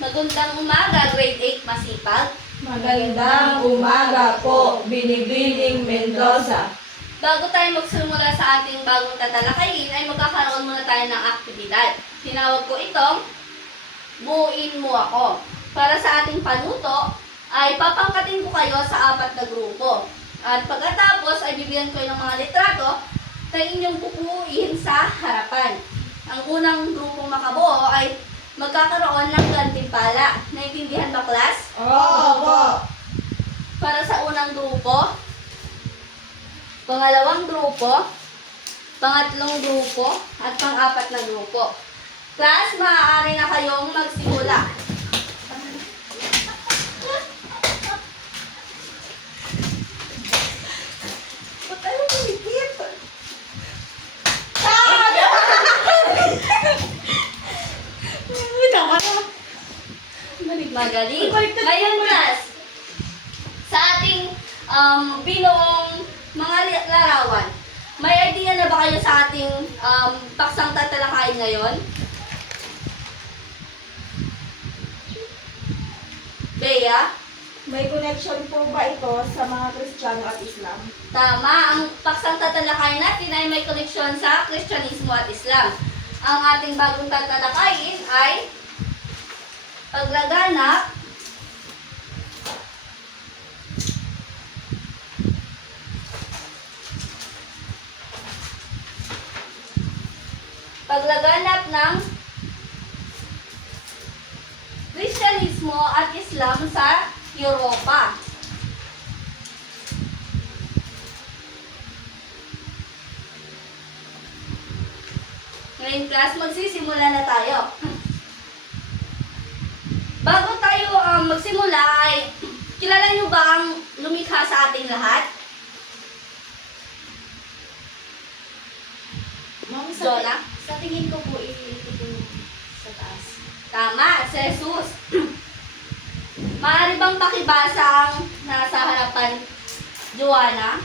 Magandang umaga, grade 8 masipag. Magandang umaga po, Binibining Mendoza. Bago tayo magsimula sa ating bagong tatalakayin, ay magkakaroon muna tayo ng aktibidad. Tinawag ko itong Buuin Mo Ako. Para sa ating panuto, ay papangkatin ko kayo sa 4 na grupo. At pagkatapos ay bibigyan ko ng mga litrato na inyong pupuin sa harapan. Ang unang grupong makabuo ay magkakaroon ng gantimpala. Naintindihan ba, class? Opo. Para sa unang grupo, pangalawang grupo, pangatlong grupo, at pang-4 na grupo. Class, maaari na kayong magsimula. Ba't ano kumikit? Magaling. Ngayon, class, sa ating binuong mga larawan, may idea na ba kayo sa ating paksang tatalakayin ngayon? Bea? May connection po ba ito sa mga Kristiyano at Islam? Tama, ang paksang tatalakayin natin ay may koneksyon sa Kristyanismo at Islam. Ang ating bagong tatalakayin ay paglaganap ng Kristyanismo at Islam sa Europa. Ngayon, class, magsisimula na tayo. Bago tayo magsimula ay kilala niyo ba ang lumikha sa ating lahat? Ma'am, Jonah? sa tingin ko po, ito po sa taas. Tama, si Jesus. Maaari bang pakibasa ang nasa harapan, Joanna?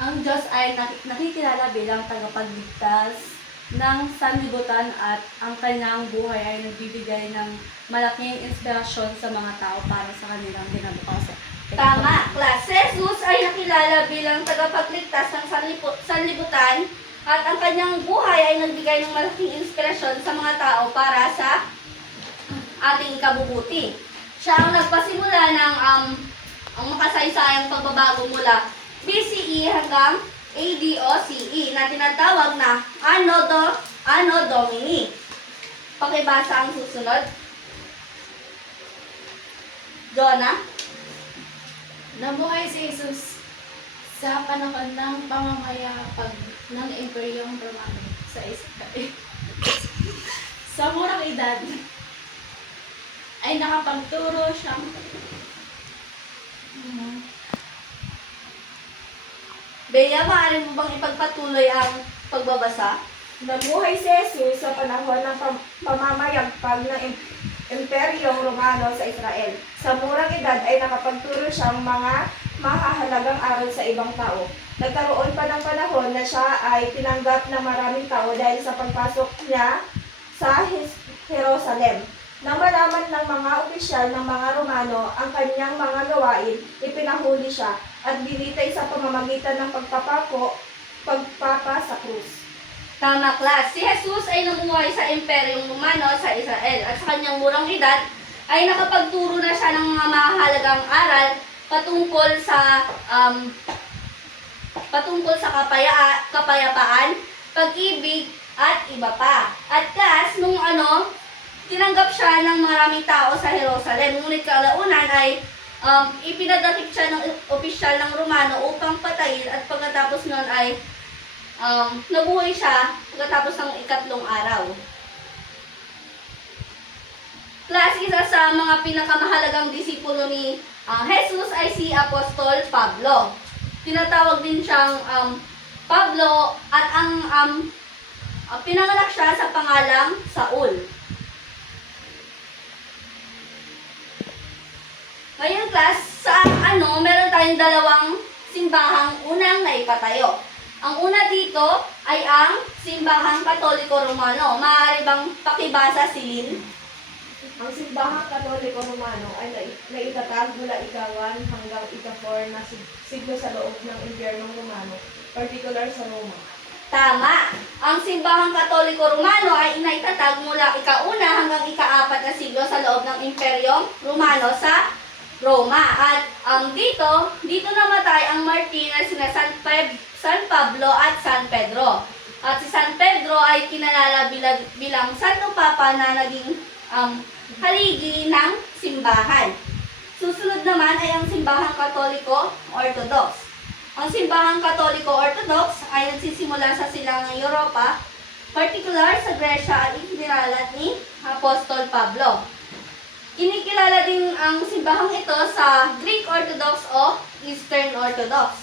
Ang Diyos ay nakikilala bilang tagapagligtas ng sanlibutan at ang kanyang buhay ay nagbibigay ng malaking inspirasyon sa mga tao para sa kanilang kinabukasan. Tama, class. Si Jesus ay nakilala bilang tagapagligtas ng sanlibutan at ang kanyang buhay ay nagbigay ng malaking inspirasyon sa mga tao para sa ating kabubuti. Siya ang nagpasimula ng ang makasaysayang pagbabago mula BCE hanggang AD o CE na tinatawag na Anno Domini. Pakibasa ang susunod. Jonah? Nabuhay si Jesus sa panahon ng pamamayapag ng Imperyong Romano sa Israel. Sa murang edad, ay nakapagturo siyang Bea, maaari mo bang ipagpatuloy ang pagbabasa? Namuhay si Jesus sa panahon ng pamamayagpag ng Imperyong Romano sa Israel. Sa murang edad ay nakapagturo siyang mga mahahalagang aral sa ibang tao. Nagkaroon pa ng panahon na siya ay tinanggap ng maraming tao dahil sa pagpasok niya sa Jerusalem. Nang malaman ng mga opisyal ng mga Romano ang kanyang mga gawain, ipinahuli siya at binitay sa pamamagitan ng pagpapa sa krus. Tama, class. Si Jesus ay namuhay sa Imperyong Romano sa Israel at sa kanyang murang edad ay nakapagturo na siya ng mga mahalagang aral patungkol sa kapayapaan, pag-ibig, at iba pa. At class, nung tinanggap siya ng maraming tao sa Jerusalem, ngunit kalaunan ay ipinadakip siya ng opisyal ng Romano upang patayin at pagkatapos nun ay nabuhay siya pagkatapos ng 3 araw. Class, isa sa mga pinakamahalagang disipulo ni Jesus ay si Apostol Pablo. Tinatawag din siyang Pablo at ang pinanganak siya sa pangalang Saul. Ngayon, class, sa meron tayong 2 simbahang unang naipatayo. Ang una dito ay ang Simbahang Katoliko Romano. Maaari bang pakibasa si Lynn? Ang simbahang Katoliko Romano ay naitatag mula ika-1 hanggang ika-4 na siglo sa loob ng Imperyong Romano, particular sa Roma. Tama! Ang Simbahang Katoliko Romano ay inaitatag mula ika-1 hanggang ika-4 na siglo sa loob ng Imperyong Romano sa Roma. At dito namatay ang martir na sina San Pablo at San Pedro. At si San Pedro ay kinalala bilang Santo Papa na naging haligi ng simbahan. Susunod naman ay ang Simbahang Katoliko Orthodox. Ang Simbahang Katoliko Orthodox ay nagsisimula sa silangang Europa, particular sa Gresya at ikinilala ni Apostol Pablo. Kinikilala din ang simbahang ito sa Greek Orthodox o Eastern Orthodox.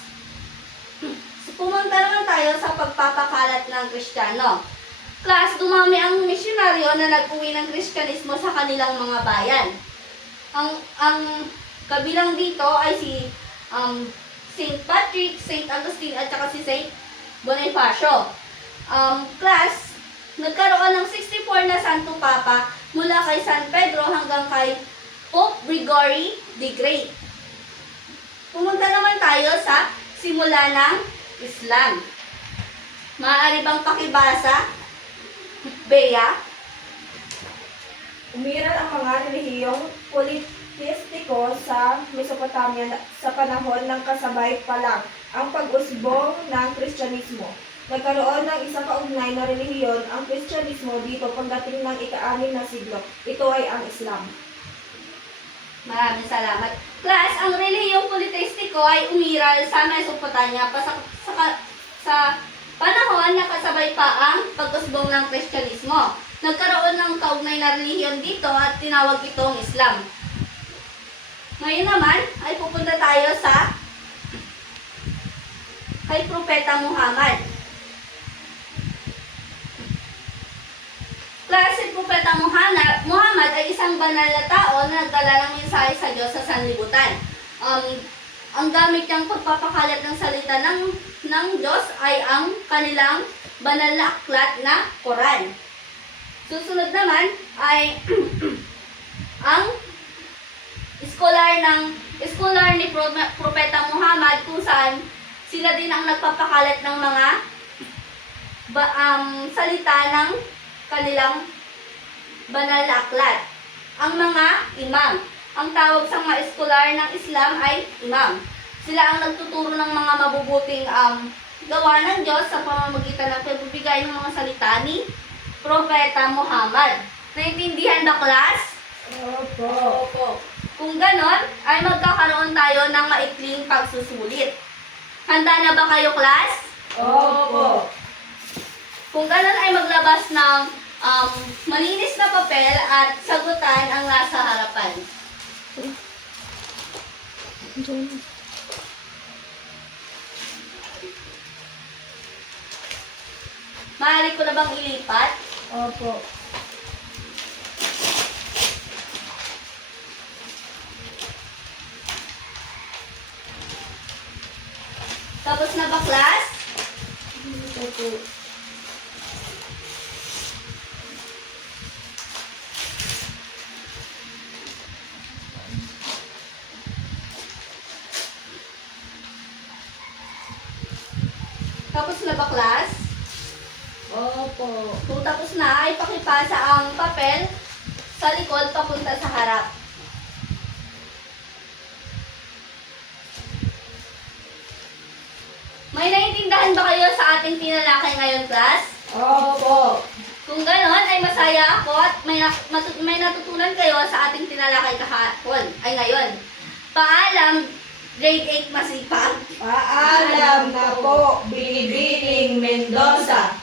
So, pumunta naman tayo sa pagpapakalat ng Kristiyano. Class, dumami ang misyonaryo na nag-uwi ng Kristyanismo sa kanilang mga bayan. Ang kabilang dito ay si St. Patrick, St. Augustine at saka si St. Bonifacio. Class, nagkaroon ng 64 na Santo Papa mula kay San Pedro hanggang kay Pope Gregory the Great. Pumunta naman tayo sa simula ng Islam. Maaari bang pakibasa, Bea? Umiral ang mga relihiyong politistiko sa Mesopotamia sa panahon ng kasabay pa lang ang pag-usbong ng Kristyanismo. Nagkaroon ng isang kaugnay na relihiyon ang Kristyanismo dito pagdating ng ika-6 na siglo. Ito ay ang Islam. Maraming salamat. Class, ang relihiyong politeistiko ay umiral sa Mesopotamia sa panahon na kasabay pa ang pag-usbong ng Kristyanismo. Nagkaroon ng kaugnay na relihiyon dito at tinawag itong Islam. Ngayon naman ay pupunta tayo sa kay Propeta Muhammad. Klase Propeta Muhammad ay isang banal na tao na nagdala ng mensahe sa Diyos sa sanlibutan. Ang gamit niyang pagpapakalat ng salita ng Diyos ay ang kanilang banal na aklat na Quran. Susunod naman ay ang scholar ni Propeta Muhammad kung saan sila din ang nagpapakalat ng mga salita ng kanilang banal na aklat. Ang mga imam. Ang tawag sa mga eskolar ng Islam ay imam. Sila ang nagtuturo ng mga mabubuting gawa ng Diyos sa pamamagitan ng pagbibigay ng mga salita ni Propeta Muhammad. Naintindihan ba, class? Opo. Kung ganon, ay magkakaroon tayo ng maikling pagsusulit. Handa na ba kayo, class? Opo. Kung ganon ay maglabas ng malinis na papel at sagutan ang nasa harapan. Maaari ko na bang ilipat? Opo. Tapos na ba, class? Opo. Tapos na ba, class? Opo. Kung tapos na, ay pakipasa ang papel sa likod papunta sa harap. May naiintindihan ba kayo sa ating tinalakay ngayon, class? Opo. Kung ganon, ay masaya ako at may natutunan kayo sa ating tinalakay kahapon, ay ngayon. Paalam, grade 8 masipag. Paalam na po, Binibining Mendoza.